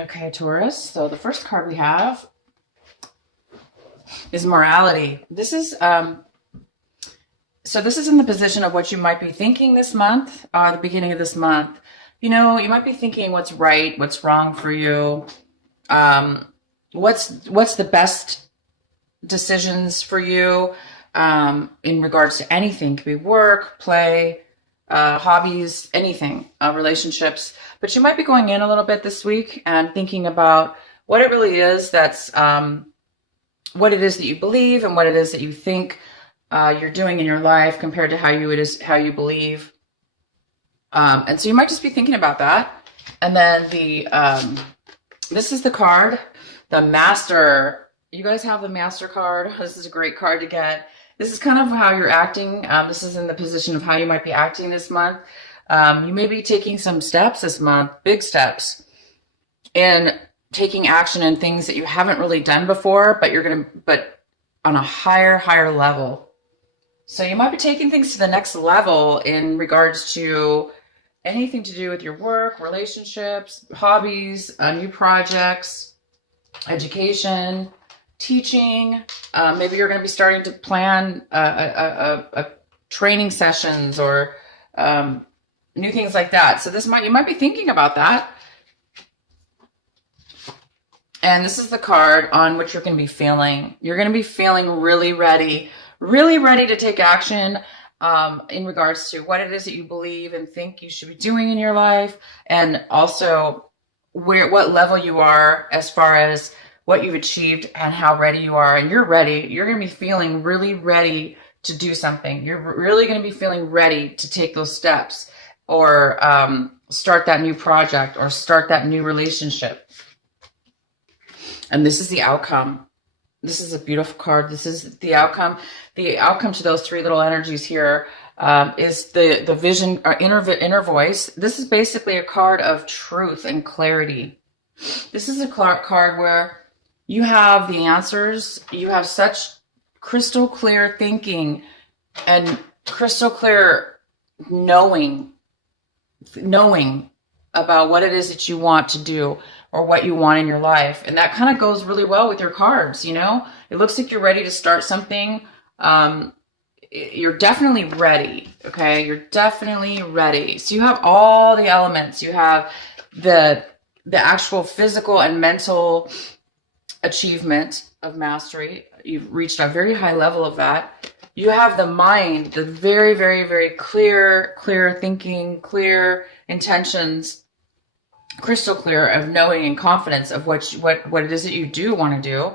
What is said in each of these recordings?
Okay, Taurus. So the first card we have is morality. This is in the position of what you might be thinking this month, the beginning of this month. You know, you might be thinking what's right, what's wrong for you, um, what's the best decisions for you in regards to anything. It could be work, play, hobbies, anything, relationships. But you might be going in a little bit this week and thinking about what it really is that's what it is that you believe and what it is that you think you're doing in your life compared to how you believe. And so you might just be thinking about that. And then this is the card, the Master. You guys have the Master card. This is a great card to get. This is kind of how you're acting. This is in the position of how you might be acting this month. You may be taking some steps this month, big steps, and taking action in things that you haven't really done before, but on a higher level. So you might be taking things to the next level in regards to anything to do with your work, relationships, hobbies, new projects, education, teaching. Maybe you're going to be starting to plan a training sessions or new things like that. So you might be thinking about that. And this is the card on which you're going to be feeling. You're going to be feeling really ready to take action in regards to what it is that you believe and think you should be doing in your life, and also what level you are as far as what you've achieved and how ready you are. And you're ready. You're going to be feeling really ready to do something. You're really going to be feeling ready to take those steps or start that new project or start that new relationship. And this is the outcome. This is a beautiful card. This is the outcome. The outcome to those three little energies here is the vision, inner voice. This is basically a card of truth and clarity. This is a card where you have the answers. You have such crystal clear thinking and crystal clear knowing about what it is that you want to do or what you want in your life. And that kind of goes really well with your cards, you know? It looks like you're ready to start something. You're definitely ready, okay? You're definitely ready. So you have all the elements. You have the actual physical and mental achievement of mastery. You've reached a very high level of that. You have the mind, the very, very, very clear thinking, clear intentions, crystal clear of knowing and confidence of what it is that you do want to do.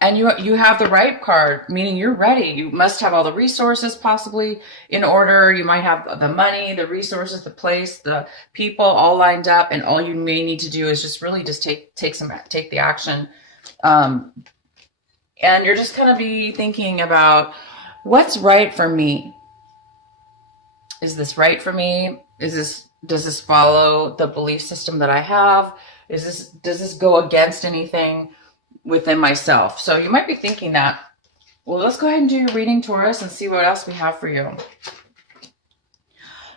And you have the right card, meaning you're ready. You must have all the resources possibly in order. You might have the money, the resources, the place, the people all lined up, and all you may need to do is just really just take the action. And you're just going to be thinking about what's right for me. Is this right for me? Does this follow the belief system that I have? Does this go against anything within myself? So you might be thinking that. Well, let's go ahead and do your reading, Taurus, and see what else we have for you.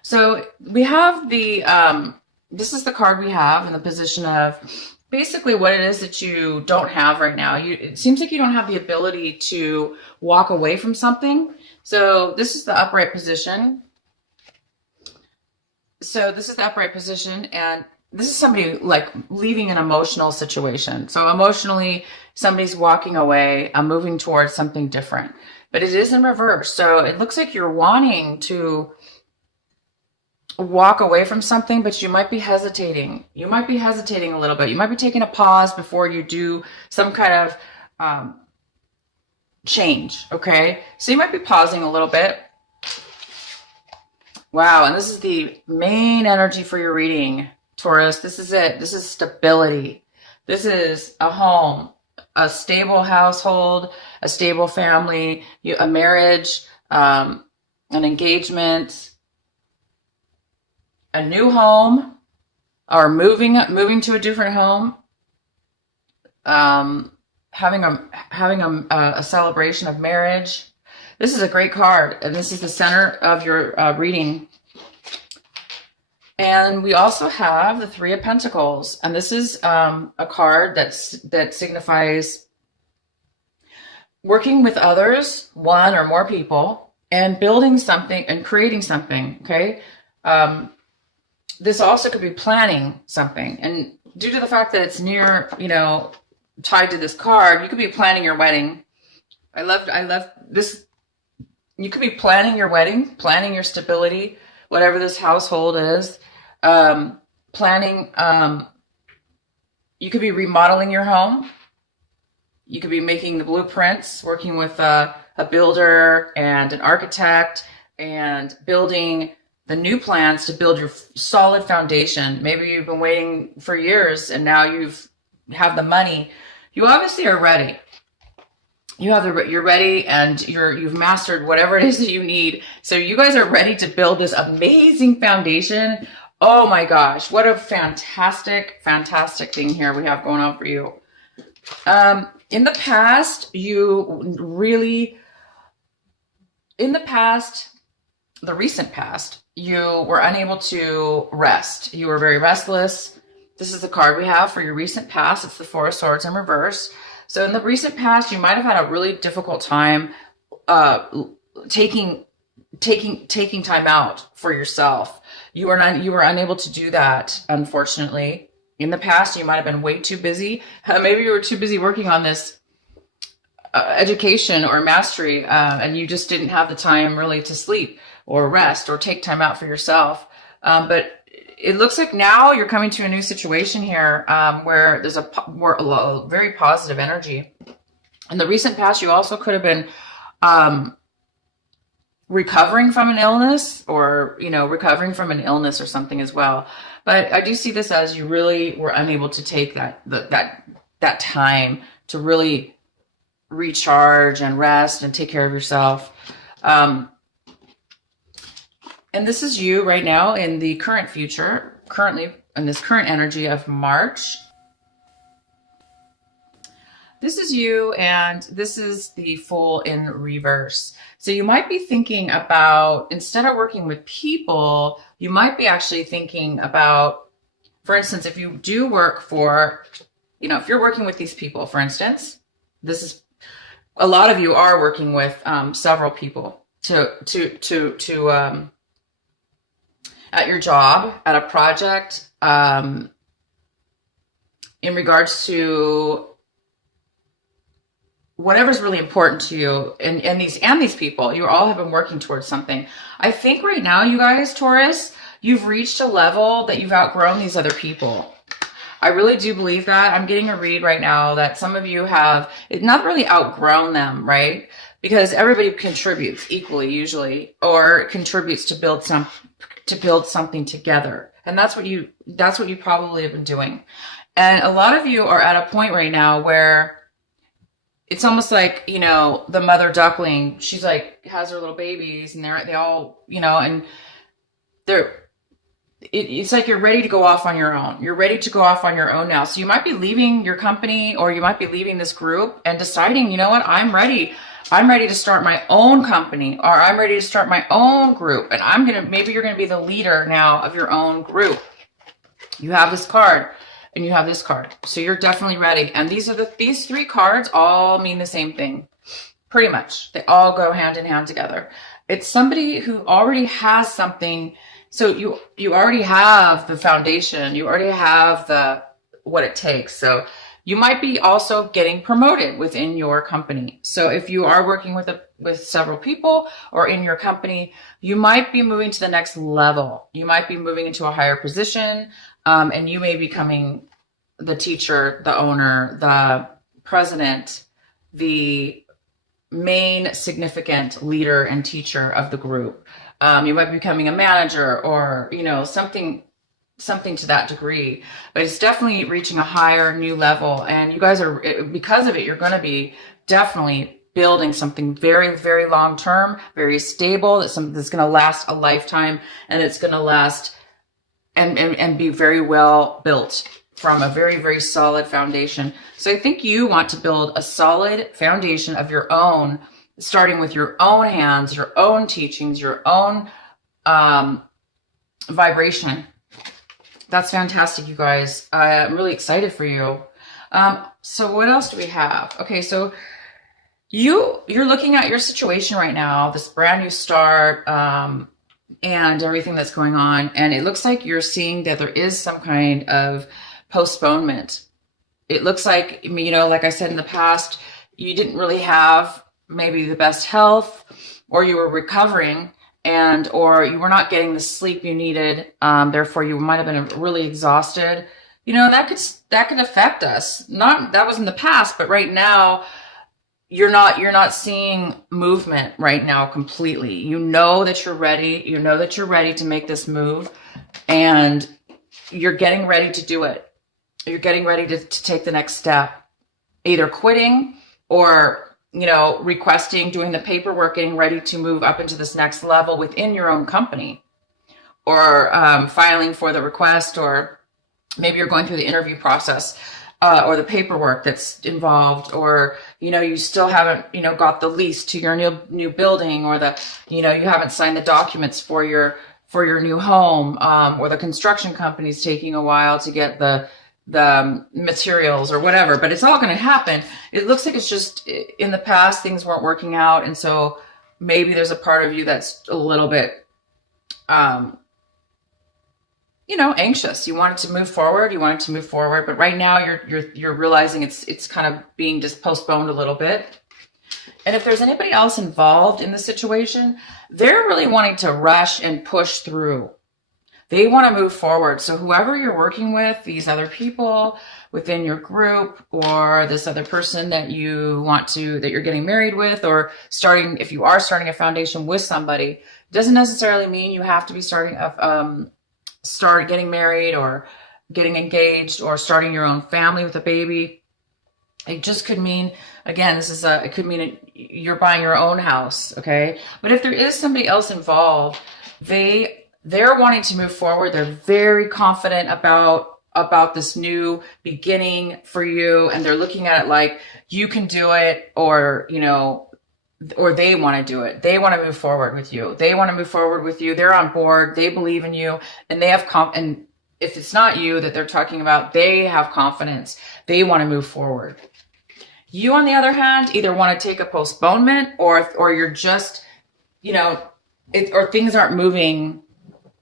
So we have this is the card we have in the position of basically what it is that you don't have right now. It seems like you don't have the ability to walk away from something. So this is the upright position. So this is the upright position, and this is somebody like leaving an emotional situation. So emotionally, somebody's walking away, moving towards something different, but it is in reverse. So it looks like you're wanting to walk away from something, but you might be hesitating. You might be hesitating a little bit. You might be taking a pause before you do some kind of change. Okay. So you might be pausing a little bit. Wow. And this is the main energy for your reading, Taurus. This is it. This is stability. This is a home, a stable household, a stable family, a marriage, an engagement, a new home, or moving to a different home, having a celebration of marriage. This is a great card, and this is the center of your reading. And we also have the Three of Pentacles. And this is a card that signifies working with others, one or more people, and building something and creating something, okay? This also could be planning something. And due to the fact that it's near, tied to this card, you could be planning your wedding. I love this. You could be planning your wedding, planning your stability, whatever this household is. Planning, you could be remodeling your home. You could be making the blueprints, working with a builder and an architect, and building the new plans to build your solid foundation. Maybe you've been waiting for years and now you have the money. You obviously are ready. You're ready, and you've mastered whatever it is that you need. So you guys are ready to build this amazing foundation. Oh my gosh, what a fantastic, fantastic thing here we have going on for you. In the past, the recent past, you were unable to rest. You were very restless. This is the card we have for your recent past. It's the Four of Swords in reverse. So in the recent past, you might have had a really difficult time taking time out for yourself. You were unable to do that, unfortunately. In the past, you might have been way too busy. Maybe you were too busy working on this education or mastery, and you just didn't have the time really to sleep or rest or take time out for yourself. But it looks like now you're coming to a new situation here, where there's a very positive energy. In the recent past, you also could have been recovering from an illness, or recovering from an illness or something as well. But I do see this as you really were unable to take that time to really recharge and rest and take care of yourself. And this is you right now in the currently in this current energy of March. This is you, and this is the Fool in reverse. So you might be thinking about, instead of working with people, you might be actually thinking about, for instance, if you do work for, if you're working with these people, for instance, this is, a lot of you are working with several people at your job, at a project, in regards to whatever's really important to you, and these people, you all have been working towards something. I think right now, you guys, Taurus, you've reached a level that you've outgrown these other people. I really do believe that. I'm getting a read right now that some of you have not really outgrown them, right? Because everybody contributes equally, usually, or contributes to build something together. And that's what you probably have been doing. And a lot of you are at a point right now where it's almost like, the mother duckling, she's like, has her little babies, and they all, and it's like you're ready to go off on your own. You're ready to go off on your own now. So you might be leaving your company, or you might be leaving this group and deciding, you know what, I'm ready. I'm ready to start my own company, or I'm ready to start my own group. And maybe you're going to be the leader now of your own group. You have this card and you have this card. So you're definitely ready. And these three cards all mean the same thing. Pretty much. They all go hand in hand together. It's somebody who already has something. So you already have the foundation. You already have what it takes. So you might be also getting promoted within your company. So if you are working with several people or in your company, you might be moving to the next level. You might be moving into a higher position, and you may be becoming the teacher, the owner, the president, the main significant leader and teacher of the group. You might be becoming a manager, or, something to that degree, but it's definitely reaching a higher new level. And you guys are, because of it, you're going to be definitely building something very, very long-term, very stable, that's something that's going to last a lifetime, and it's going to last and be very well built from a very, very solid foundation. So I think you want to build a solid foundation of your own, starting with your own hands, your own teachings, your own vibration, That's fantastic, you guys. I'm really excited for you. So what else do we have? Okay, so you're looking at your situation right now, this brand new start, and everything that's going on, and it looks like you're seeing that there is some kind of postponement. It looks like, like I said in the past, you didn't really have maybe the best health, or you were recovering, or you were not getting the sleep you needed. Therefore, you might have been really exhausted. And that could affect us. That was in the past, but right now, you're not seeing movement right now completely. You know that you're ready. You know that you're ready to make this move, and you're getting ready to do it. You're getting ready to take the next step, either quitting or, requesting, doing the paperwork, getting ready to move up into this next level within your own company, or filing for the request, or maybe you're going through the interview process. Or the paperwork that's involved, or, you still haven't, got the lease to your new building, or you haven't signed the documents for your new home, or the construction company's taking a while to get the materials or whatever, but it's all going to happen. It looks like it's just in the past, things weren't working out. And so maybe there's a part of you that's a little bit, anxious. You wanted to move forward. But right now you're realizing it's kind of being just postponed a little bit. And if there's anybody else involved in the situation, they're really wanting to rush and push through. They want to move forward. So whoever you're working with, these other people within your group, or this other person that you're getting married with, or if you are starting a foundation with somebody, doesn't necessarily mean you have to be start getting married or getting engaged or starting your own family with a baby. It just could mean, again, it could mean you're buying your own house. Okay. But if there is somebody else involved, they're wanting to move forward. They're very confident about this new beginning for you. And they're looking at it like you can do it, or they want to do it. They want to move forward with you. They're on board. They believe in you, and they have and if it's not you that they're talking about, they have confidence. They want to move forward. You, on the other hand, either want to take a postponement, or you're just, or things aren't moving.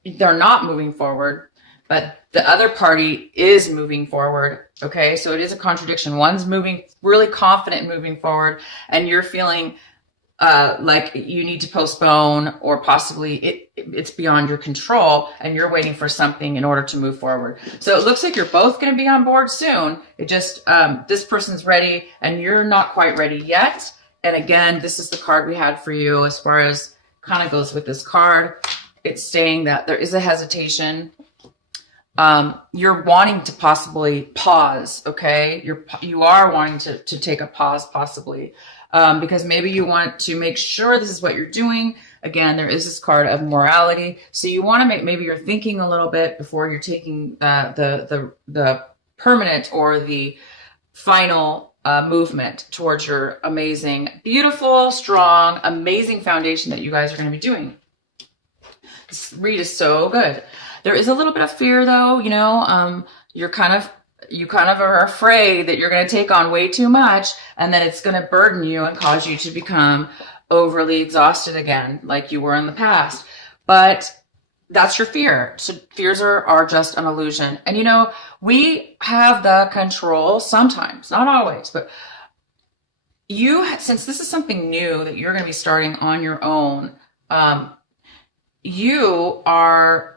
They're not moving forward, but the other party is moving forward. Okay. So it is a contradiction. One's moving really confident, moving forward, and you're feeling like you need to postpone, or possibly it's beyond your control, and you're waiting for something in order to move forward. So it looks like you're both going to be on board soon. It just, this person's ready and you're not quite ready yet. And again, this is the card we had for you as far as kind of goes with this card. It's saying that there is a hesitation. You're wanting to possibly pause. Okay. You are wanting to take a pause, possibly. Because maybe you want to make sure this is what you're doing. Again, there is this card of morality. So you want to maybe you're thinking a little bit before you're taking the permanent or the final movement towards your amazing, beautiful, strong, amazing foundation that you guys are going to be doing. This read is so good. There is a little bit of fear though, you kind of are afraid that you're going to take on way too much, and then it's going to burden you and cause you to become overly exhausted again, like you were in the past. But that's your fear. So fears are just an illusion. And we have the control sometimes, not always, but since this is something new that you're going to be starting on your own, you are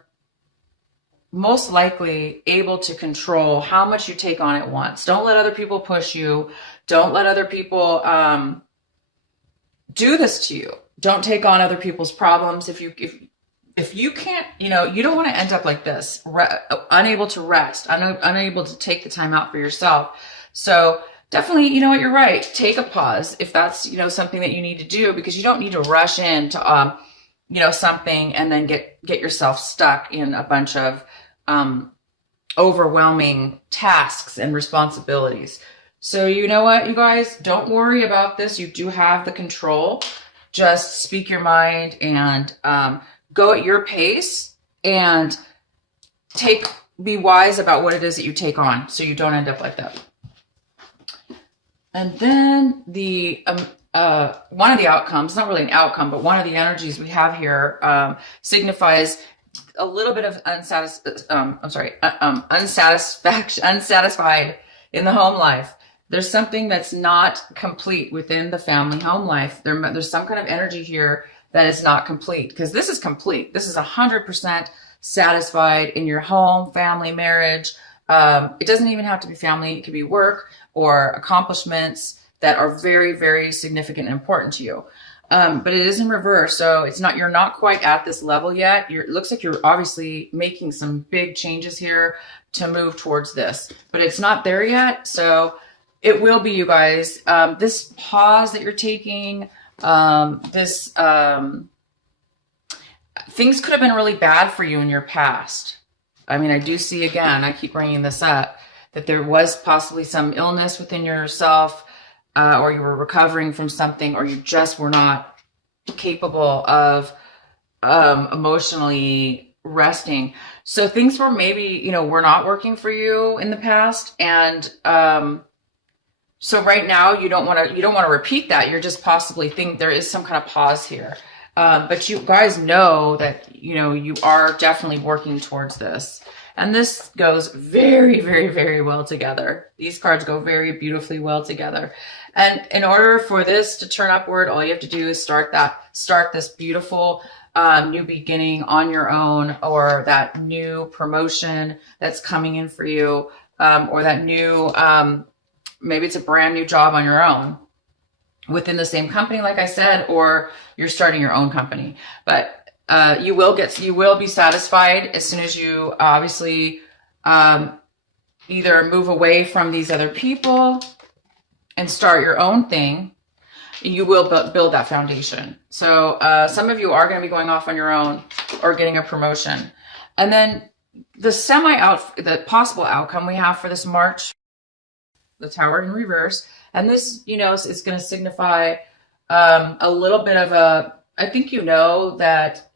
most likely able to control how much you take on at once. Don't let other people push you. Don't let other people do this to you. Don't take on other people's problems. If you can't, you don't want to end up like this, unable to rest, unable to take the time out for yourself. So definitely, you're right. Take a pause if that's, something that you need to do, because you don't need to rush into, something and then get yourself stuck in a bunch of overwhelming tasks and responsibilities. So you know what, you guys, don't worry about this. You do have the control. Just speak your mind and go at your pace and take be wise about what it is that you take on so you don't end up like that. And then the one of the outcomes, not really an outcome, but one of the energies we have here signifies a little bit of unsatisfied in the home life. There's something that's not complete within the family home life. There's some kind of energy here that is not complete, because this is complete. This is 100% satisfied in your home, family, marriage. It doesn't even have to be family. It could be work or accomplishments that are very, very significant and important to you. But it is in reverse. So you're not quite at this level yet. It looks like you're obviously making some big changes here to move towards this, but it's not there yet. So it will be, you guys. This pause that you're taking, things could have been really bad for you in your past. I mean, I do see, again, I keep bringing this up, that there was possibly some illness within yourself, or you were recovering from something, or you just were not capable of emotionally resting. So things were maybe, were not working for you in the past. And so right now you don't want to repeat that. You're just possibly think there is some kind of pause here. But you guys know that, you are definitely working towards this. And this goes very, very, very well together. These cards go very beautifully well together. And in order for this to turn upward, all you have to do is start this beautiful new beginning on your own, or that new promotion that's coming in for you, or that new, maybe it's a brand new job on your own within the same company, like I said, or you're starting your own company. But you will be satisfied as soon as you obviously either move away from these other people and start your own thing. You will build that foundation. So some of you are going to be going off on your own or getting a promotion. And then the possible outcome we have for this March, the Tower in reverse. And this, is going to signify a little bit of I think that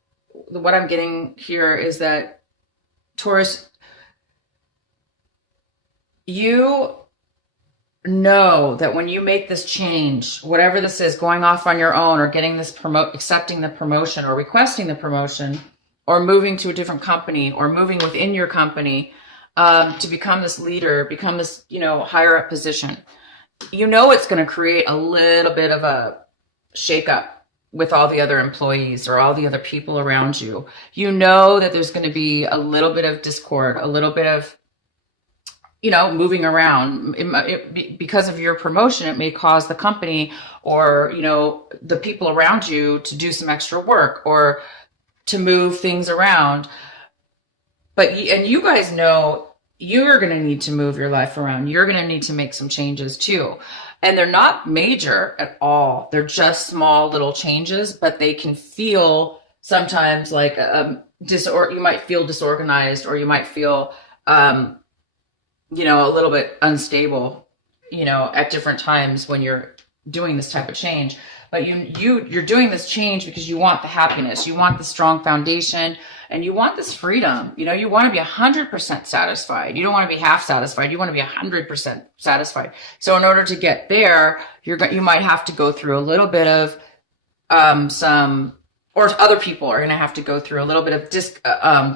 what I'm getting here is that, Taurus, you know that when you make this change, whatever this is, going off on your own, or getting this accepting the promotion, or requesting the promotion, or moving to a different company, or moving within your company to become this leader, become this, higher up position, it's going to create a little bit of a shakeup with all the other employees or all the other people around you. That there's going to be a little bit of discord, a little bit of, moving around. Because of your promotion, it may cause the company or, the people around you to do some extra work or to move things around. And you guys know you're going to need to move your life around. You're going to need to make some changes too. And they're not major at all. They're just small little changes, but they can feel sometimes like you might feel disorganized, or you might feel, a little bit unstable, at different times when you're doing this type of change. But you're doing this change because you want the happiness, you want the strong foundation, and you want this freedom. You want to be 100% satisfied. You don't want to be half satisfied. You want to be 100% satisfied. So in order to get there, you might have to go through a little bit of or other people are going to have to go through a little bit of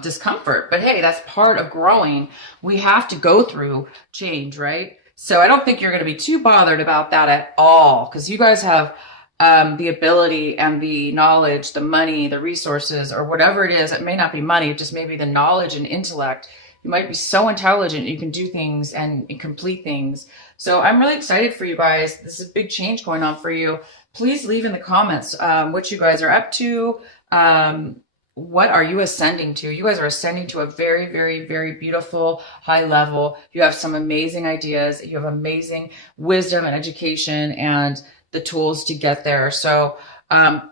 discomfort. But hey, that's part of growing. We have to go through change, right? So I don't think you're going to be too bothered about that at all, because you guys have the ability and the knowledge, the money, the resources, or whatever it is. It may not be money, just maybe the knowledge and intellect. You might be so intelligent, you can do things and complete things. So I'm really excited for you guys. This is a big change going on for you. Please leave in the comments what you guys are up to. What are you ascending to? You guys are ascending to a very, very, very beautiful high level. You have some amazing ideas. You have amazing wisdom and education and the tools to get there. So I'm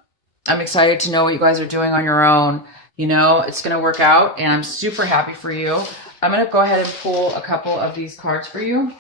excited to know what you guys are doing on your own. It's going to work out, and I'm super happy for you. I'm going to go ahead and pull a couple of these cards for you.